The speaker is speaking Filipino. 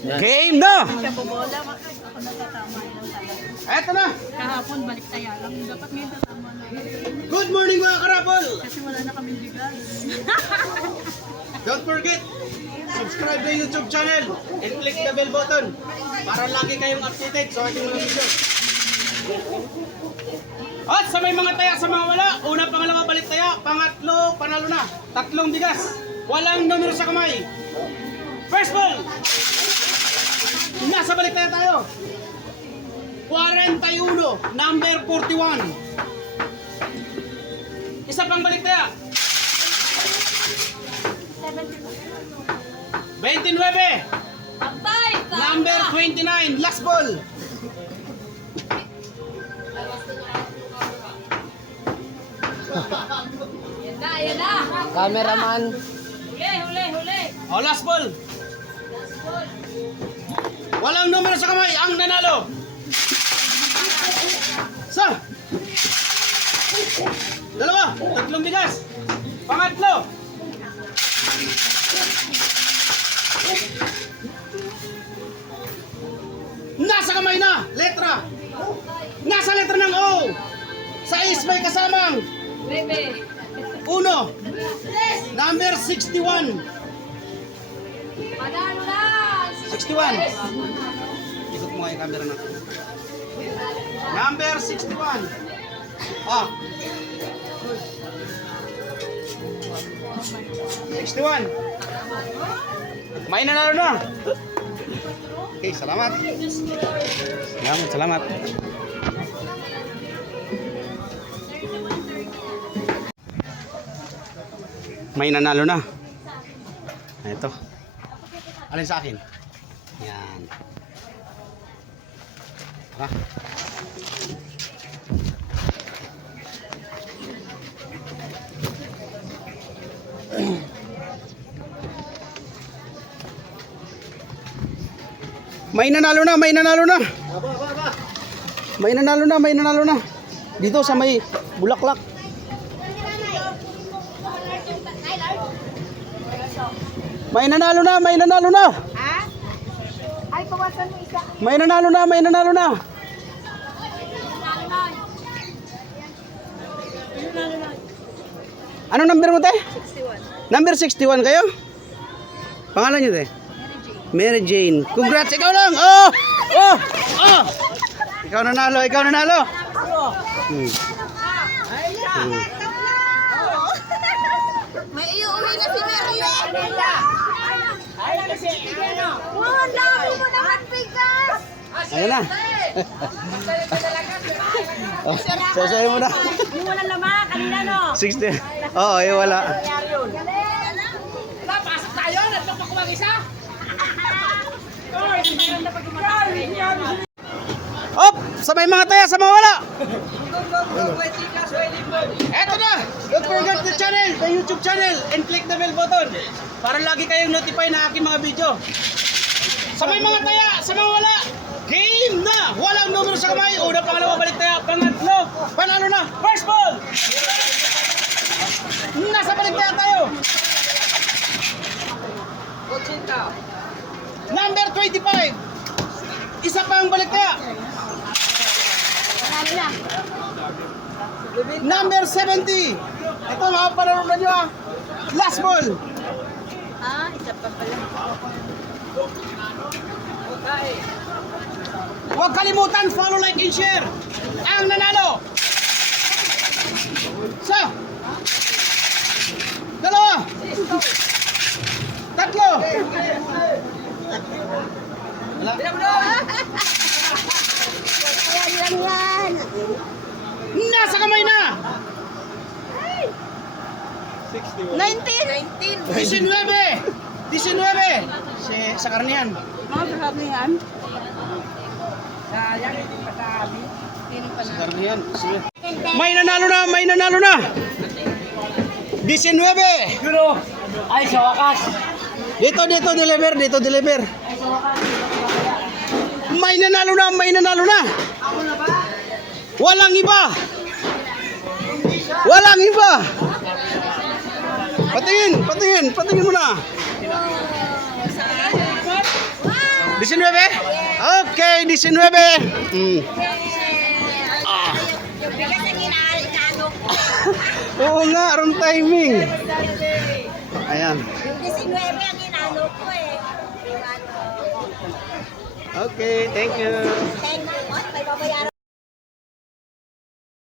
Game na! Siya bobola, ako natatama yun talaga. Eto na! Kahapon, balik tayo lang. Dapat ngayon tatama na. Good morning mga karapol! Kasi wala na kaming bigas. Don't forget, subscribe na YouTube channel and click the bell button para lagi kayong updated sa ating mga video. At sa may mga taya, sa mga wala, una, pangalawa, balik taya, pangatlo, panalo na, tatlong bigas, walang numero sa kamay. First ball! Nasa balik taya tayo. 41, number 41. Isa pang balik taya. 29, number 29, last ball. Yan na. Cameraman. Huli. Oh, last ball. Walang numero sa kamay, ang nanalo. Dalawa, tatlong bigas. Pangatlo. Nasa kamay na, letra. Nasa letra ng O. Sa is may kasamang Bebe. 1, number 61. Manalo na. 61. Ikot mo nga yung camera natin. Number 61. Ah. 61. May nanalo na. Okay, salamat. Salamat. May nanalo na. Ito. Alin sa akin? Yan. Ha? May nanalo na. May nanalo na. Dito sa may Bulaklak. May nanalo na. Ha? Ay, pawasan mo isa. May nanalo na. Anong number mo, te? 61. Number 61 kayo? Pangalan niyo, te? Mary Jane. Congrats, ikaw lang. Oh! Ikaw nanalo. May iuwi na si Mary. Ay, kasi wow, dami mo naman bigas. Ayun na. Sasayin mo na. Yung walang laman, kanina no? 60. Oo, wala. Wala, pasok tayo. Nagpapak ko mag-isa. Op! Sabay mga taya sa mga wala. Eto na! Don't forget the channel, the YouTube channel, and click the bell button para lagi kayong notify na aking mga video. Sabay mga taya sa mga wala. Game na! Walang numero sa kamay. Una, pangalawa, balik taya. Pangatlo, panalo na. First ball! Nasa balik taya tayo. Number 25. Isa pang balik taya. Number 70. Ito mga palaro na nyo ah. Last ball. Isa pa pala. Huwag kalimutan, follow, like, and share. Ang nanalo. Isa. Dalawa. Tatlo. Yan. Nasa kamay na. 19. 19. Sa karnihan. Mga grabe yan. Sayang, hindi pa sa amin. Sa karnihan. May nanalo na. 19. Pero, ay sa wakas. Dito deliver. May nanalo na. Walang iba. Patingin mo na. Okay, 19. Ah. Yung bigas ang inaano ko. Oo nga, wrong timing. Ayan. Yung 19 ang inaano ko eh. Yung ano. Okay, thank you. Thank you. May babayaran